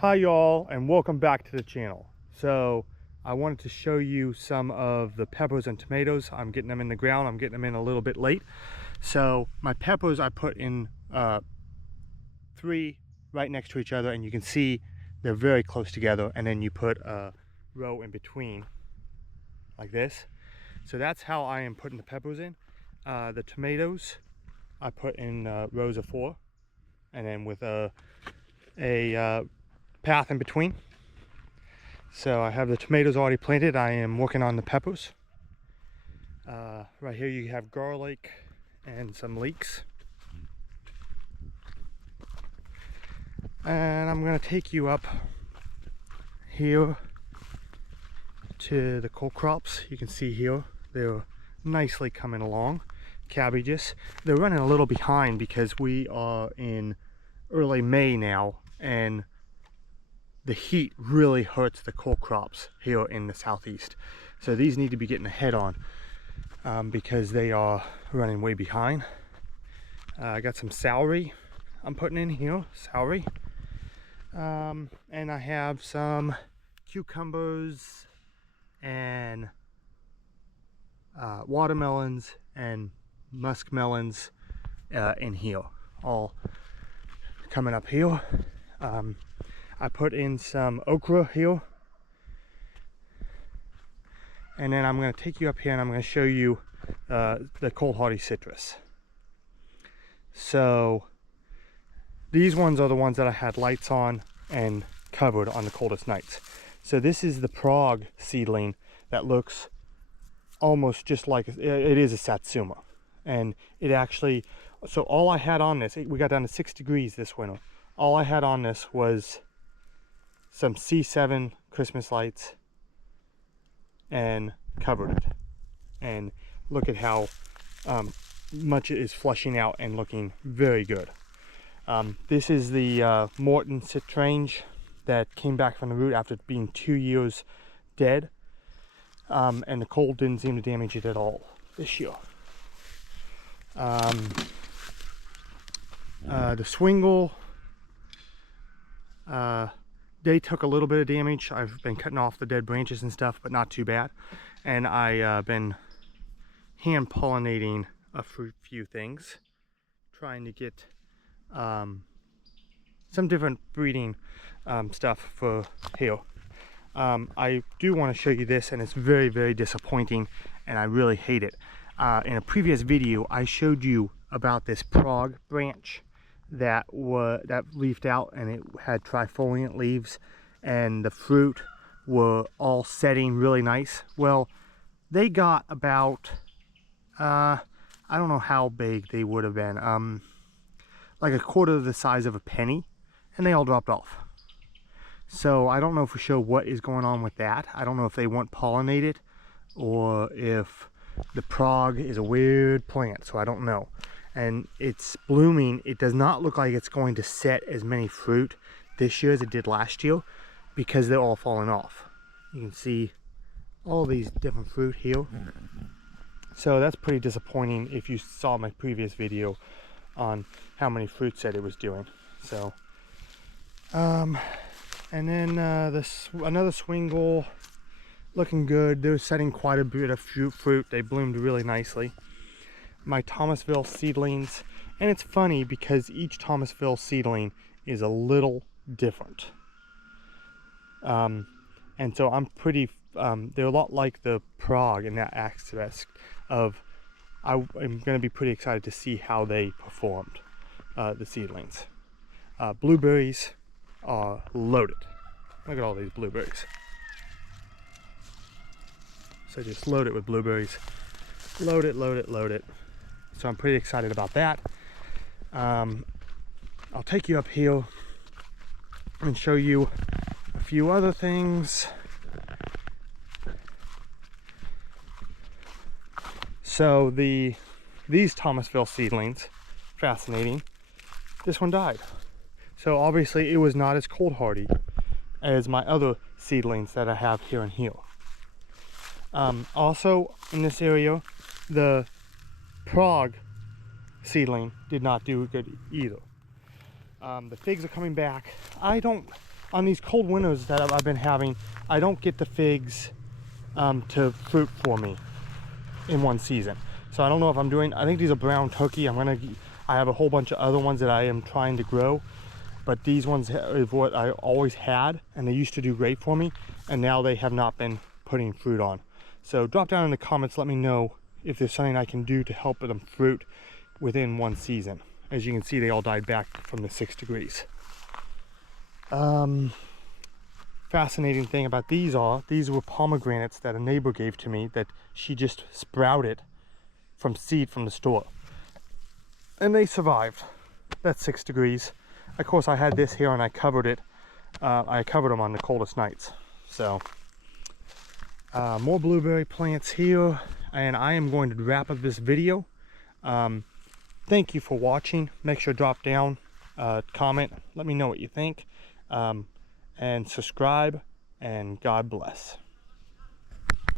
Hi y'all, and welcome back to the channel. So I wanted to show you some of the peppers and tomatoes. I'm getting them in the ground. I'm getting them in a little bit late. So my peppers I put in 3 right next to each other, and you can see they're very close together, and then you put a row in between like this. So that's how I am putting the peppers in. The tomatoes I put in rows of 4, and then with a path in between. So I have the tomatoes already planted. I am working on the peppers. Right here you have garlic and some leeks. And I'm going to take you up here to the cole crops. You can see here they're nicely coming along. Cabbages. They're running a little behind because we are in early May now, and the heat really hurts the cole crops here in the southeast. So these need to be getting ahead on because they are running way behind. I got some celery I'm putting in here, celery. And I have some cucumbers and watermelons and muskmelons in here, all coming up here. I put in some okra here, and then I'm going to take you up here and I'm going to show you the cold hardy citrus. So these ones are the ones that I had lights on and covered on the coldest nights. So this is the Prague seedling that looks almost just like it is a Satsuma, and it actually, so all I had on this, we got down to 6 degrees this winter. All I had on this was some C7 Christmas lights and covered it. And look at how much it is flushing out and looking very good. This is the Morton Citrange that came back from the root after being 2 years dead. And the cold didn't seem to damage it at all this year. The Swingle, they took a little bit of damage. I've been cutting off the dead branches and stuff, but not too bad. And I've been hand pollinating a few things, trying to get some different breeding stuff for here. I do want to show you this, and it's very, very disappointing, and I really hate it. In a previous video, I showed you about this Prague branch that leafed out, and it had trifoliate leaves, and the fruit were all setting really nice. Well, they got about I don't know how big they would have been, like a quarter of the size of a penny, and they all dropped off. So I don't know for sure what is going on with that. I don't know if they weren't pollinated or if the Prague is a weird plant, so I don't know. And it's blooming. It does not look like it's going to set as many fruit this year as it did last year because they're all falling off. You can see all these different fruit here. So that's pretty disappointing if you saw my previous video on how many fruit set it was doing. So, and then another Swingle, looking good. They're setting quite a bit of fruit. They bloomed really nicely. My Thomasville seedlings, and it's funny because each Thomasville seedling is a little different. And so I'm pretty, they're a lot like the Prague in that aspect of, I'm going to be pretty excited to see how they performed, the seedlings. Blueberries are loaded. Look at all these blueberries. So just load it with blueberries. Load it, load it, load it. So I'm pretty excited about that. I'll take you up here and show you a few other things. So these Thomasville seedlings, fascinating. This one died. So obviously it was not as cold hardy as my other seedlings that I have here and here. Also in this area, the Prague seedling did not do good either. The figs are coming back. I don't on these cold winters that I've been having, I don't get the figs to fruit for me in one season. So I don't know if I'm doing, I think these are brown turkey. I have a whole bunch of other ones that I am trying to grow, but these ones is what I always had, and they used to do great for me, and now they have not been putting fruit on. So drop down in the comments, let me know if there's something I can do to help them fruit within one season. As you can see, they all died back from the 6 degrees. Fascinating thing about these were pomegranates that a neighbor gave to me that she just sprouted from seed from the store. And they survived. That's 6 degrees. Of course, I had this here and I covered it. I covered them on the coldest nights. So, more blueberry plants here. And I am going to wrap up this video. Thank you for watching. Make sure to drop down, comment, let me know what you think. And subscribe, and God bless.